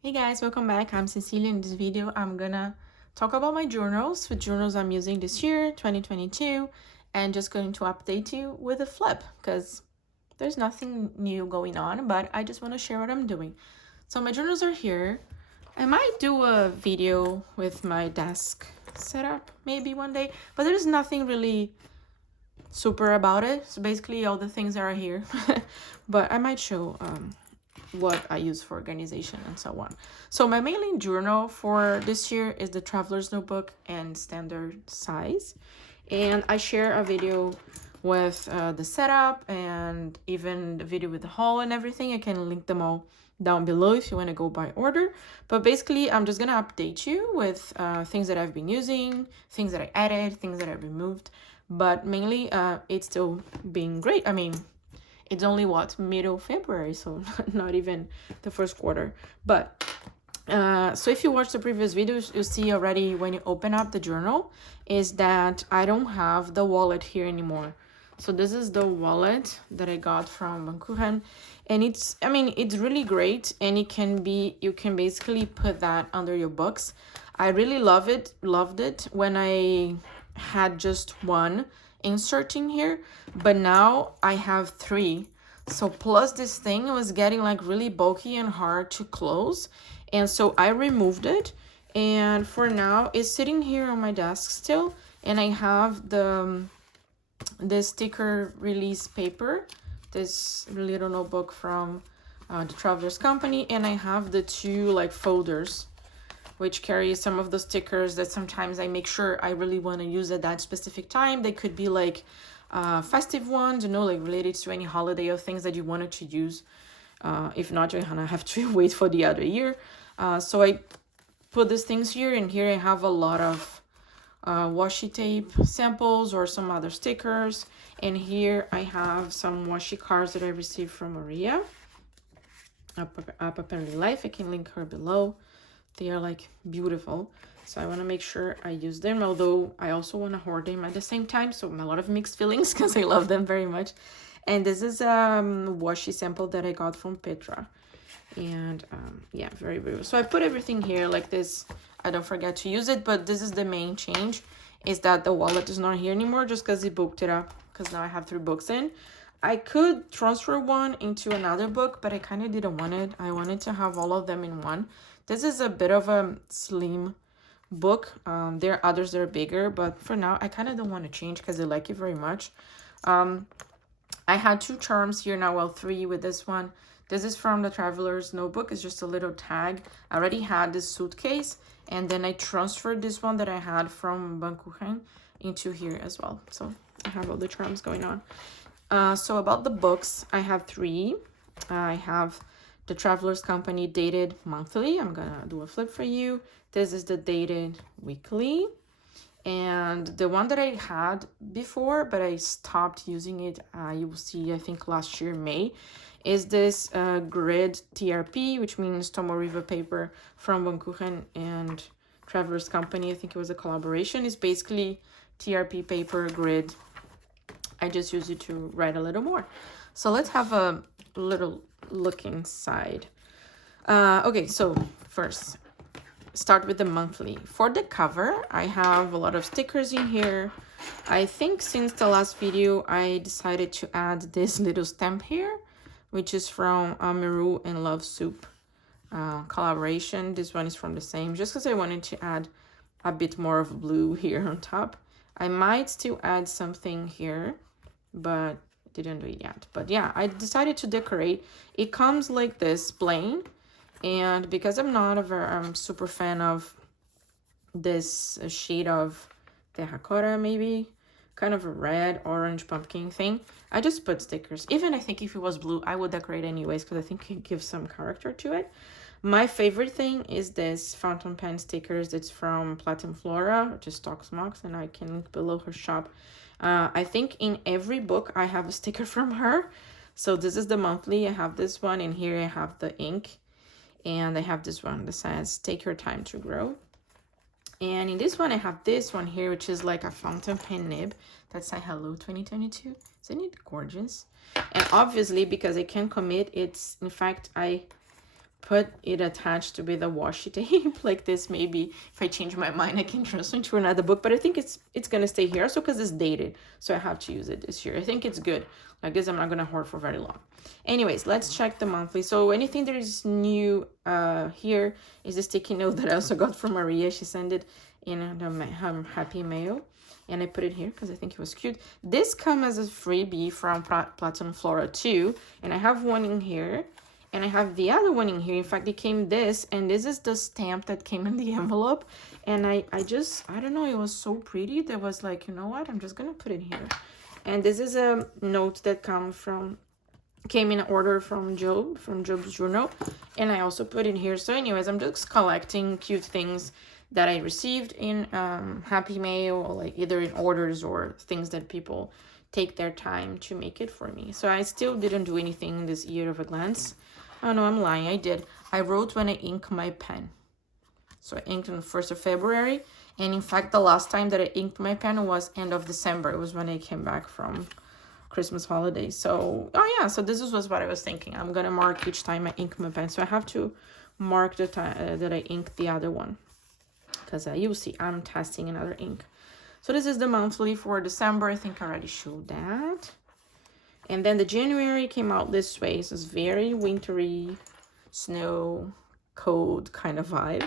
Hey guys, welcome back. I'm Cecilia. In this video, I'm gonna talk about my journals, with journals I'm using this year, 2022, and just going to update you with a flip because there's nothing new going on, but I just want to share what I'm doing. So my journals are here. I might do a video with my desk setup maybe one day, but there's nothing really super about it. So basically all the things are here, but I might show what I use for organization and so on. So my mailing journal for this year is the Traveler's Notebook and standard size. And I share a video with the setup and even the video with the haul and everything. I can link them all down below if you want to go by order. But basically, I'm just going to update you with things that I've been using, things that I added, things that I removed. But mainly, it's still being great. I mean, it's only middle February, so not even the first quarter. But so if you watch the previous videos, you see already when you open up the journal is that I don't have the wallet here anymore. So this is the wallet that I got from Baum-Kuchen, and it's really great, and you can basically put that under your books. I really loved it when I had just one inserting here, but now I have three. So plus this thing was getting like really bulky and hard to close, and so I removed it, and for now it's sitting here on my desk still. And I have the sticker release paper, this little notebook from the Traveler's Company, and I have the two like folders which carry some of the stickers that sometimes I make sure I really want to use at that specific time. They could be like festive ones, like related to any holiday or things that you wanted to use. If not, you're gonna have to wait for the other year. So I put these things here, and here I have a lot of washi tape samples or some other stickers. And here I have some washi cards that I received from Maria. Up Apparently Life, I can link her below. They are like beautiful, so I want to make sure I use them, although I also want to hoard them at the same time, so a lot of mixed feelings because I love them very much. And this is a washi sample that I got from Petra, and yeah, very beautiful. So I put everything here like this. I don't forget to use it, but this is the main change, is that the wallet is not here anymore just because he booked it up, because now I have 3 books in. I could transfer one into another book, but I kind of didn't want it. I wanted to have all of them in one. This is a bit of a slim book. There are others that are bigger, but for now, I kind of don't want to change because I like it very much. I had 2 charms here now, well, 3 with this one. This is from the Traveler's Notebook. It's just a little tag. I already had this suitcase, and then I transferred this one that I had from Baum-Kuchen into here as well. So I have all the charms going on. So about the books, I have 3. I have the Traveler's Company dated monthly. I'm gonna do a flip for you. This is the dated weekly. And the one that I had before, but I stopped using it, you will see, I think last year, May, is this grid TRP, which means Tomoriva paper from Baum-Kuchen and Traveler's Company. I think it was a collaboration. It's basically TRP paper grid. I just use it to write a little more. So let's have a little look inside. Okay, so first, start with the monthly. For the cover, I have a lot of stickers in here. I think since the last video, I decided to add this little stamp here, which is from Meru and Love Soup collaboration. This one is from the same, just because I wanted to add a bit more of blue here on top. I might still add something here, but didn't do it yet. But yeah, I decided to decorate. It comes like this, plain, and because I'm not I'm super fan of this shade of terracotta, maybe kind of a red orange pumpkin thing, I just put stickers. Even I think if it was blue, I would decorate anyways, because I think it gives some character to it. My favorite thing is this fountain pen stickers. It's from Platinum Flora, which is Toxmox, and I can link below her shop. I think in every book I have a sticker from her. So this is the monthly. I have this one, and here I have the ink, and I have this one that says take your time to grow. And in this one I have this one here, which is like a fountain pen nib that says hello 2022. Isn't it gorgeous? And obviously, because I can't commit, it's, in fact, I put it attached to be the washi tape like this. Maybe if I change my mind I can transfer into another book, but I think it's gonna stay here also because it's dated, so I have to use it this year. I think it's good. Like this I'm not gonna hoard for very long. Anyways, let's check the monthly. So anything that is new here is a sticky note that I also got from Maria. She sent it in her happy mail, and I put it here because I think it was cute. This comes as a freebie from Platinum Flora too, and I have one in here. And I have the other one in here. In fact, it came this, and this is the stamp that came in the envelope. And I don't know, it was so pretty. That was like, you know what? I'm just gonna put it here. And this is a note that came in order from Job's journal. And I also put it here. So anyways, I'm just collecting cute things that I received in Happy Mail, or like either in orders or things that people take their time to make it for me. So I still didn't do anything this year of a glance. Oh no, I'm lying. I did. I wrote when I inked my pen. So I inked on the 1st of February. And in fact, the last time that I inked my pen was end of December. It was when I came back from Christmas holidays. So, oh yeah, so this was what I was thinking. I'm going to mark each time I ink my pen. So I have to mark the time that I inked the other one. Because you'll see, I'm testing another ink. So this is the monthly for December. I think I already showed that. And then the January came out this way. So it's very wintry, snow, cold kind of vibe.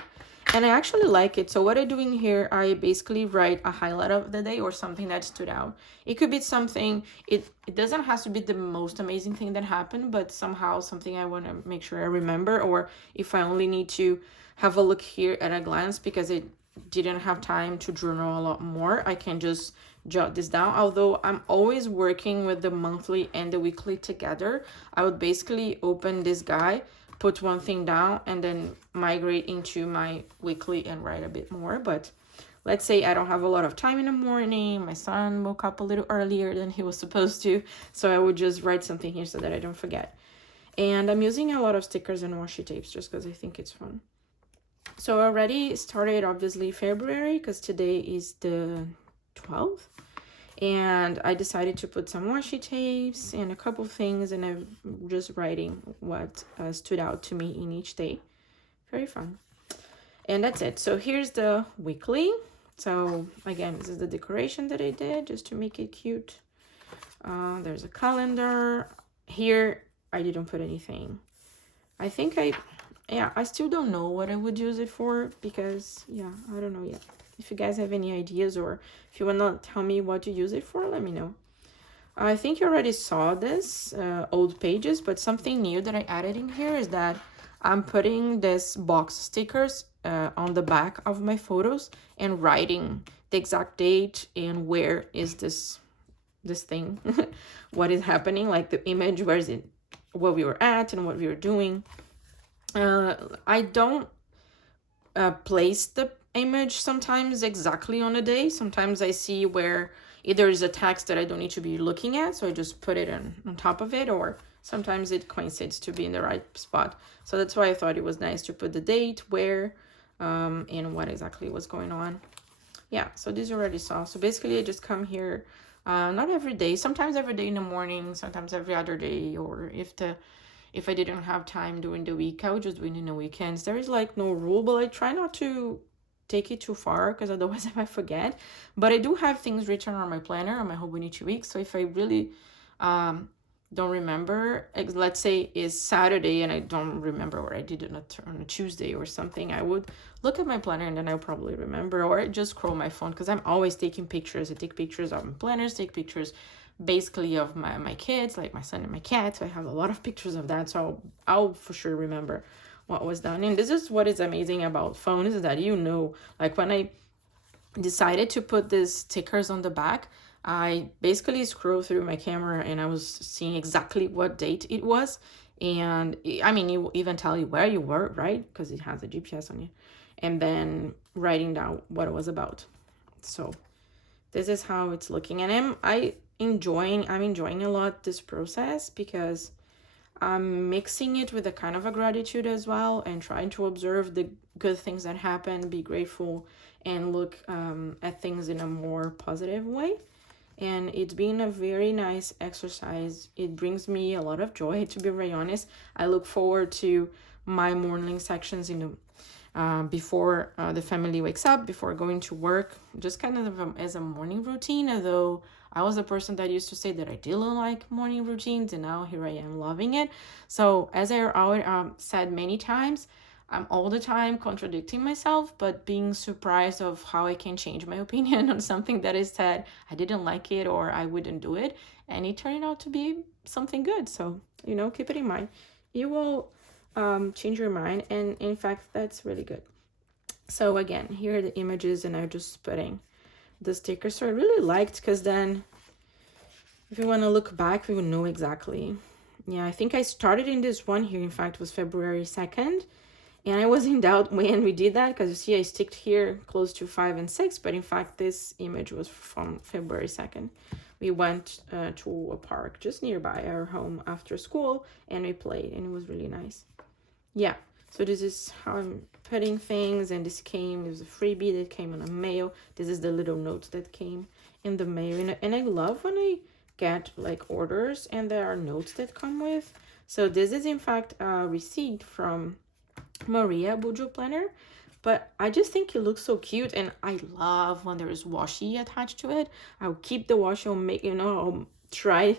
And I actually like it. So what I do in here, I basically write a highlight of the day or something that stood out. It could be something, it doesn't have to be the most amazing thing that happened, but somehow something I want to make sure I remember. Or if I only need to have a look here at a glance because it didn't have time to journal a lot more, I can just jot this down. Although I'm always working with the monthly and the weekly together, I would basically open this guy, put one thing down, and then migrate into my weekly and write a bit more. But let's say I don't have a lot of time in the morning, my son woke up a little earlier than he was supposed to, so I would just write something here so that I don't forget. And I'm using a lot of stickers and washi tapes just because I think it's fun. So I already started obviously February because today is the 12th, and I decided to put some washi tapes and a couple things, and I'm just writing what stood out to me in each day. Very fun. And that's it. So here's the weekly. So again, this is the decoration that I did just to make it cute. There's a calendar here. I didn't put anything. I think I still don't know what I would use it for because I don't know yet. If you guys have any ideas or if you want to tell me what to use it for, let me know. I think you already saw this, old pages, but something new that I added in here is that I'm putting this box stickers on the back of my photos and writing the exact date and where is this thing, what is happening, like the image, where is it, what we were at and what we were doing. I don't place the image sometimes exactly on a day. Sometimes I see where either is a text that I don't need to be looking at, so I just put it on top of it, or sometimes it coincides to be in the right spot. So that's why I thought it was nice to put the date, where, and what exactly was going on. Yeah, so this you already saw. So basically I just come here, not every day, sometimes every day in the morning, sometimes every other day, or if I didn't have time during the week, I would just do it in the weekends. There is like no rule, but I try not to take it too far because otherwise I might forget. But I do have things written on my planner, on my Hobonichi week. So if I really don't remember, let's say it's Saturday and I don't remember what I did on a Tuesday or something, I would look at my planner and then I'll probably remember, or I just scroll my phone because I'm always taking pictures. I take pictures of my planners, take pictures basically of my kids, like my son and my cat. So I have a lot of pictures of that, so I'll for sure remember what was done. And this is what is amazing about phones, is that like when I decided to put these stickers on the back, I basically scrolled through my camera and I was seeing exactly what date it was. And I mean, it will even tell you where you were, right? Because it has a GPS on it. And then writing down what it was about. So this is how it's looking. And I'm enjoying a lot this process because I'm mixing it with a kind of a gratitude as well, and trying to observe the good things that happen, be grateful, and look at things in a more positive way. And it's been a very nice exercise. It brings me a lot of joy, to be very honest. I look forward to my morning sections in the before the family wakes up, before going to work, just kind of as a morning routine. Although I was a person that used to say that I didn't like morning routines, and now here I am loving it. So as I already said many times, I'm all the time contradicting myself, but being surprised of how I can change my opinion on something that is said I didn't like it or I wouldn't do it, and it turned out to be something good. So, you know, keep it in mind. You will change your mind, and in fact, that's really good. So again, here are the images, and I'm just putting the stickers. So I really liked, because then if you want to look back, we will know exactly. Yeah, I think I started in this one here, in fact, was February 2nd. And I was in doubt when we did that, because you see I sticked here close to 5 and 6, but in fact this image was from February 2nd. We went to a park just nearby our home after school, and we played, and it was really nice. Yeah, so this is how I'm putting things, and this came, it was a freebie that came on a mail. This is the little notes that came in the mail, and I love when I get like orders and there are notes that come with. So this is in fact a receipt from Maria Bujo planner, but I just think it looks so cute, and I love when there is washi attached to it. I'll keep the washi, I'll make, you know, I'll try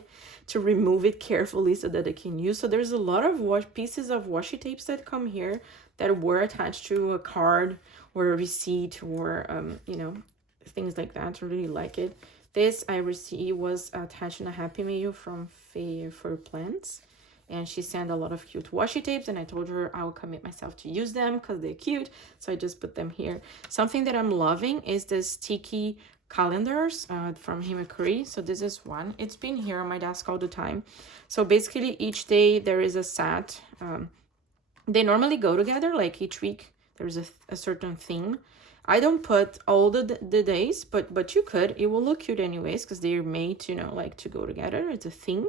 to remove it carefully so that I can use. So there's a lot of pieces of washi tapes that come here that were attached to a card or a receipt or you know, things like that. I really like it. This I received was attached in a Happy Mail from Faye for Plants, and she sent a lot of cute washi tapes, and I told her I will commit myself to use them because they're cute, so I just put them here. Something that I'm loving is this sticky calendars from Himekuri. So this is one. It's been here on my desk all the time. So basically each day there is a set. They normally go together, like each week there's a certain theme. I don't put all the days, but you could. It will look cute anyways because they're made, you know, like to go together. It's a theme.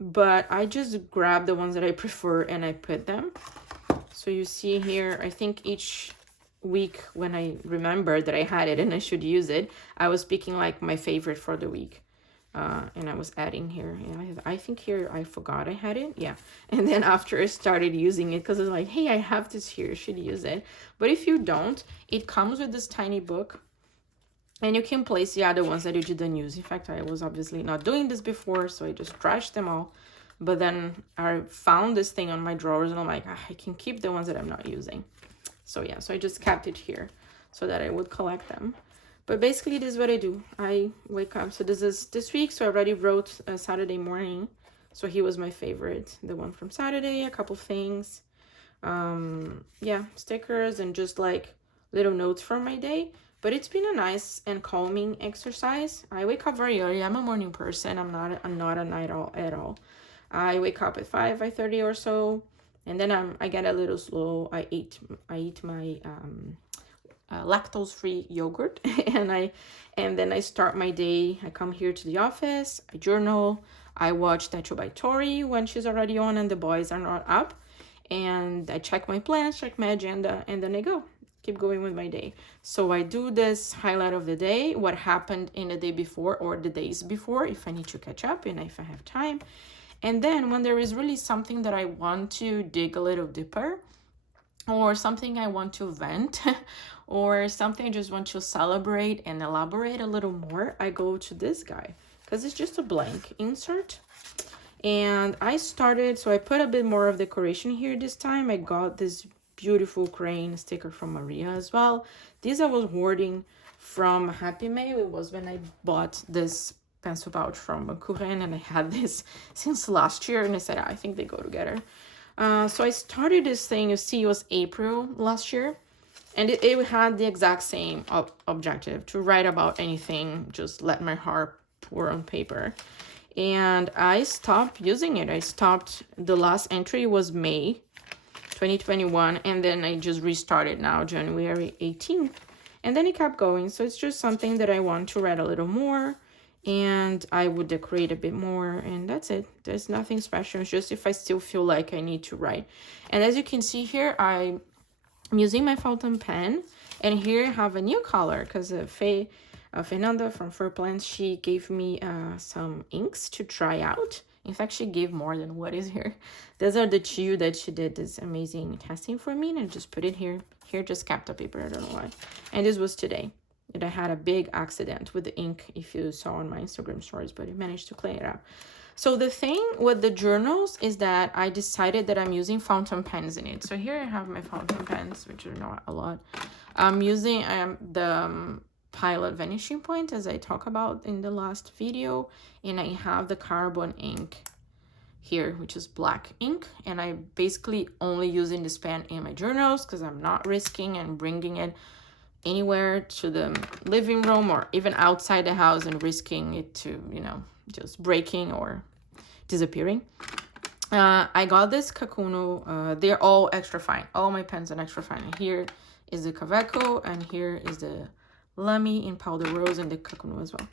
But I just grab the ones that I prefer and I put them. So you see here, I think each week when I remember that I had it and I should use it, I was picking like my favorite for the week. And I was adding here. And I think here I forgot I had it. Yeah. And then after I started using it, because it's like, hey, I have this here, should use it. But if you don't, it comes with this tiny book. And you can place the other ones that you didn't use. In fact, I was obviously not doing this before, so I just trashed them all. But then I found this thing on my drawers, and I'm like, I can keep the ones that I'm not using. So yeah, so I just kept it here so that I would collect them. But basically, this is what I do. I wake up. So this is this week. So I already wrote Saturday morning. So he was my favorite. The one from Saturday, a couple things. Yeah, stickers and just like little notes from my day. But it's been a nice and calming exercise. I wake up very early. I'm a morning person. I'm not a night owl at all. I wake up at 5:30 or so, and then I get a little slow. I eat my lactose-free yogurt, and then I start my day. I come here to the office. I journal. I watch Techo by Tori when she's already on and the boys are not up, and I check my plans, check my agenda, and then I go. Keep going with my day. So I do this highlight of the day, what happened in the day before or the days before, if I need to catch up and if I have time. And then when there is really something that I want to dig a little deeper, or something I want to vent, or something I just want to celebrate and elaborate a little more, I go to this guy because it's just a blank insert. And I started, so I put a bit more of decoration here this time. I got this beautiful crane sticker from Maria as well. These I was hoarding from Happy Mail. It was when I bought this pencil pouch from Baum-Kuchen, and I had this since last year, and I said I think they go together. So I started this thing, you see, it was April last year, and it had the exact same objective, to write about anything, just let my heart pour on paper. And I stopped using it. I stopped, the last entry was May 2021, and then I just restarted now, January 18th, and then it kept going. So it's just something that I want to write a little more, and I would decorate a bit more, and that's it. There's nothing special. It's just if I still feel like I need to write. And as you can see here, I'm using my fountain pen, and here I have a new color because Fernanda from Fur Plants, she gave me some inks to try out, In fact, she gave more than what is here. These are the two that she did this amazing testing for me, and I just put it here. Here just kept the paper, I don't know why. And this was today. And I had a big accident with the ink, if you saw on my Instagram stories, but I managed to clean it out. So the thing with the journals is that I decided that I'm using fountain pens in it. So here I have my fountain pens, which are not a lot. I'm using the Pilot Vanishing Point, as I talked about in the last video, and I have the carbon ink here, which is black ink, and I basically only using this pen in my journals because I'm not risking and bringing it anywhere to the living room or even outside the house and risking it to, you know, just breaking or disappearing. I got this Kakuno. They're all extra fine. All my pens are extra fine. And here is the Kaweco, and here is the Lamy in Powder Rose and the Kakuno as well.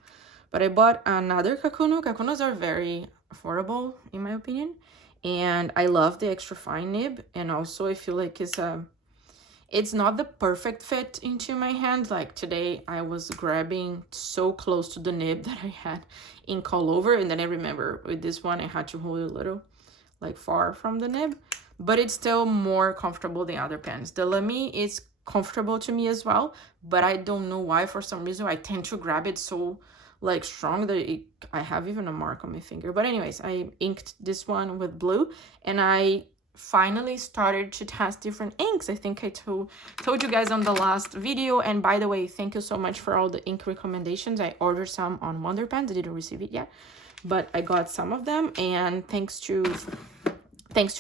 But I bought another Kakuno. Kakunos are very affordable, in my opinion. And I love the extra fine nib. And also I feel like it's not the perfect fit into my hand. Like today I was grabbing so close to the nib that I had ink all over. And then I remember with this one, I had to hold it a little like far from the nib. But it's still more comfortable than other pens. The Lamy is comfortable to me as well, but I don't know why, for some reason I tend to grab it so like strong that I have even a mark on my finger. But anyways, I inked this one with blue, and I finally started to test different inks. I think I told you guys on the last video. And by the way, thank you so much for all the ink recommendations. I ordered some on Wonder Pens. I didn't receive it yet, but I got some of them, and thanks to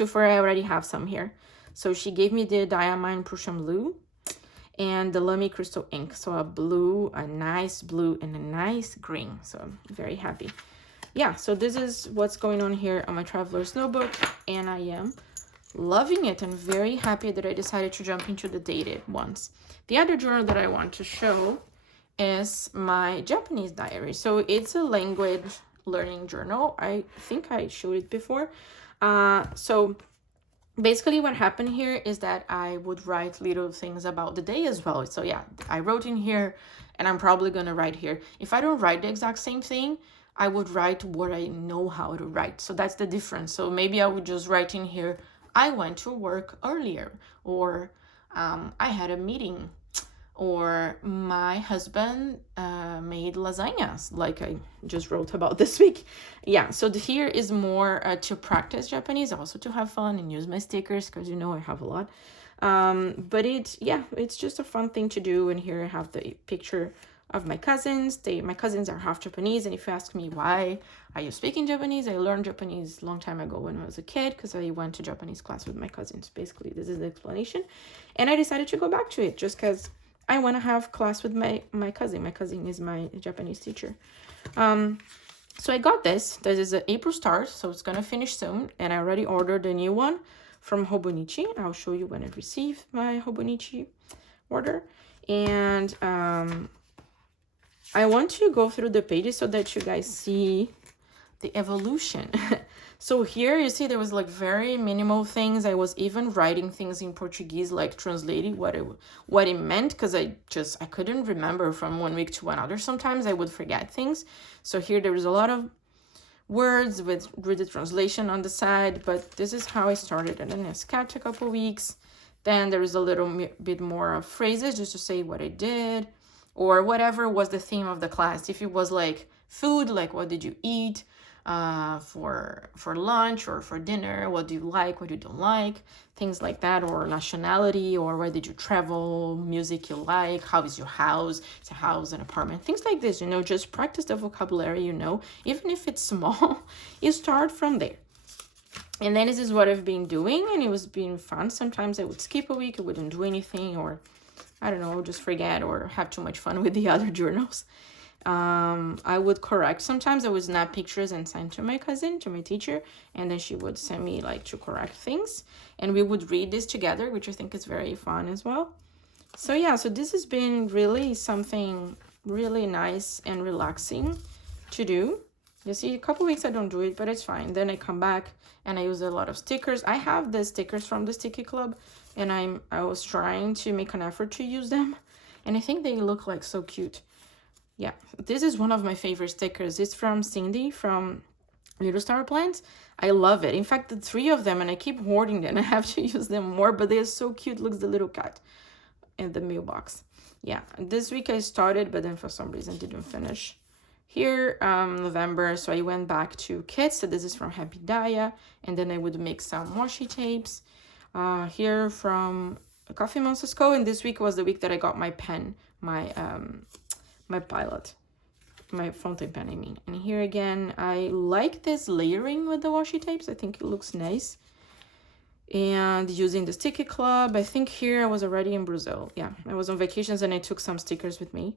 for I already have some here. So she gave me the Diamine Prussian Blue and the Lamy Crystal ink. So a blue, a nice blue, and a nice green. So I'm very happy. Yeah, so this is what's going on here on my Traveler's Notebook, and I am loving it. I'm very happy that I decided to jump into the dated ones. The other journal that I want to show is my Japanese diary. So it's a language learning journal. I think I showed it before. So basically what happened here is that I would write little things about the day as well. So yeah, I wrote in here, and I'm probably going to write here. If I don't write the exact same thing, I would write what I know how to write. So that's the difference. So maybe I would just write in here, I went to work earlier, or I had a meeting, or my husband made lasagnas, like I just wrote about this week. Yeah, so here is more to practice Japanese, also to have fun and use my stickers, because you know I have a lot. But it's just a fun thing to do. And here I have the picture of my cousins. My cousins are half Japanese, and if you ask me why are you speaking Japanese, I learned Japanese a long time ago when I was a kid, because I went to Japanese class with my cousins. Basically, this is the explanation. And I decided to go back to it just because I want to have class with my cousin. My cousin is my Japanese teacher. So I got this. This is an April start, so it's going to finish soon. And I already ordered a new one from Hobonichi. I'll show you when I receive my Hobonichi order. And I want to go through the pages so that you guys see the evolution. So here you see there was like very minimal things. I was even writing things in Portuguese, like translating what it meant, because I couldn't remember from one week to another. Sometimes I would forget things. So here there was a lot of words with the translation on the side, but this is how I started. And then I sketched a couple weeks. Then there is a little bit more of phrases just to say what I did, or whatever was the theme of the class. If it was like food, like what did you eat for lunch or for dinner, what do you like, what you don't like, things like that, or nationality, or where did you travel, music you like, how is your house, it's a house, an apartment, things like this, you know, just practice the vocabulary, you know, even if it's small, you start from there. And then this is what I've been doing, and it was being fun. Sometimes I would skip a week, I wouldn't do anything, or I don't know, just forget or have too much fun with the other journals. I would correct. Sometimes I would snap pictures and send to my cousin, to my teacher, and then she would send me like to correct things, and we would read this together, which I think is very fun as well. So yeah, so this has been really something really nice and relaxing to do. You see, a couple weeks I don't do it, but it's fine. Then I come back and I use a lot of stickers. I have the stickers from the Sticky Club, and I was trying to make an effort to use them, and I think they look like so cute. Yeah, this is one of my favorite stickers. It's from Cindy from little star plants. I love it. In fact, the 3 of them, and I keep hoarding them. I have to use them more, but they're so cute. Looks the little cat in the mailbox. Yeah, this week I started, but then for some reason didn't finish. Here, November, so I went back to kits. So this is from Happy Daya, and then I would make some washi tapes. Here from Coffee Monsters Co. And this week was the week that I got my pen, my Pilot, my fountain pen, I mean. And here again, I like this layering with the washi tapes. I think it looks nice. And using the sticky club, I think here I was already in Brazil. Yeah, I was on vacations and I took some stickers with me.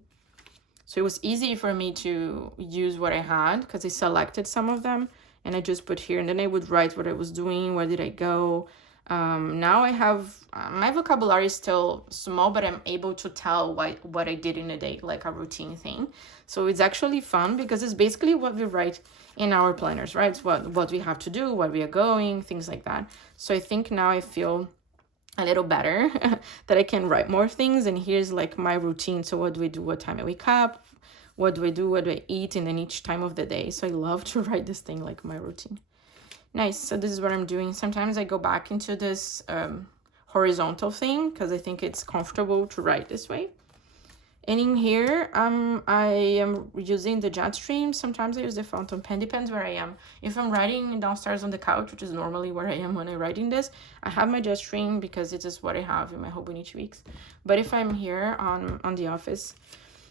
So it was easy for me to use what I had because I selected some of them and I just put here, and then I would write what I was doing, where did I go. Now I have, my vocabulary is still small, but I'm able to tell what I did in a day, like a routine thing. So it's actually fun because it's basically what we write in our planners, right? It's what we have to do, where we are going, things like that. So I think now I feel a little better that I can write more things. And here's like my routine. So what do we do? What time I wake up? What do I do? What do I eat? And then each time of the day. So I love to write this thing like my routine. Nice. So this is what I'm doing. Sometimes I go back into this horizontal thing because I think it's comfortable to write this way. And in here, I am using the jet stream. Sometimes I use the fountain pen, depends where I am. If I'm writing downstairs on the couch, which is normally where I am when I'm writing this, I have my jet stream because it is what I have in my Hobonichi weeks. But if I'm here on the office,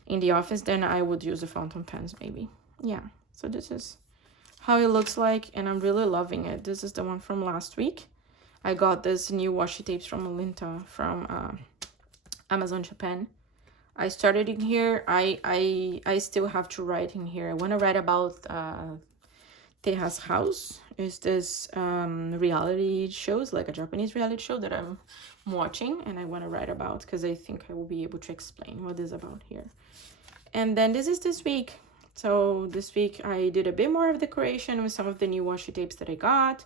in the office, then I would use the fountain pens maybe. Yeah, so this is how it looks like, and I'm really loving it. This is the one from last week. I got this new washi tapes from Alinta from Amazon Japan. I started in here. I still have to write in here. I want to write about Tejas House. It's this reality shows, like a Japanese reality show that I'm watching, and I want to write about because I think I will be able to explain what is about here. And then this is this week. So this week I did a bit more of decoration with some of the new washi tapes that I got.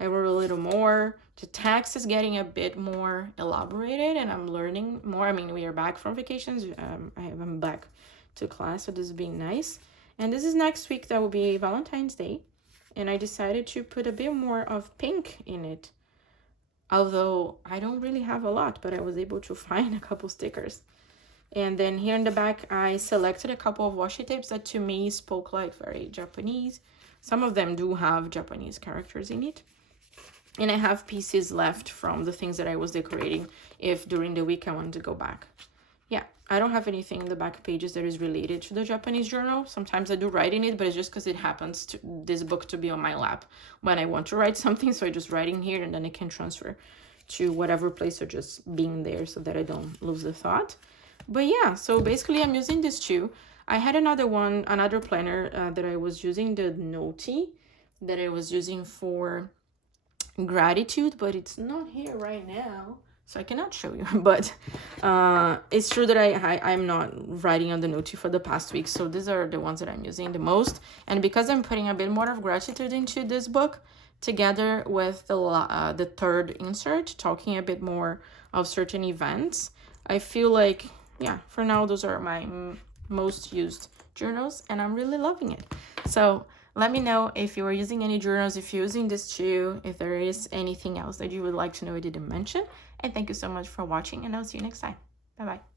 I wrote a little more. The text is getting a bit more elaborated and I'm learning more. I mean, we are back from vacations. I'm back to class, so this is being nice. And this is next week. That will be Valentine's Day. And I decided to put a bit more of pink in it. Although I don't really have a lot, but I was able to find a couple stickers. And then here in the back, I selected a couple of washi tapes that to me spoke like very Japanese. Some of them do have Japanese characters in it. And I have pieces left from the things that I was decorating if during the week I wanted to go back. Yeah, I don't have anything in the back pages that is related to the Japanese journal. Sometimes I do write in it, but it's just because it happens to this book to be on my lap when I want to write something. So I just write in here and then I can transfer to whatever place or just being there so that I don't lose the thought. But yeah, so basically I'm using this too. I had another planner that I was using, the Noti, that I was using for gratitude, but it's not here right now, so I cannot show you. But it's true that I'm not writing on the Noti for the past week, so these are the ones that I'm using the most. And because I'm putting a bit more of gratitude into this book, together with the third insert, talking a bit more of certain events, I feel like, yeah, for now, those are my most used journals, and I'm really loving it. So let me know if you are using any journals, if you're using this too, if there is anything else that you would like to know I didn't mention. And thank you so much for watching, and I'll see you next time. Bye-bye.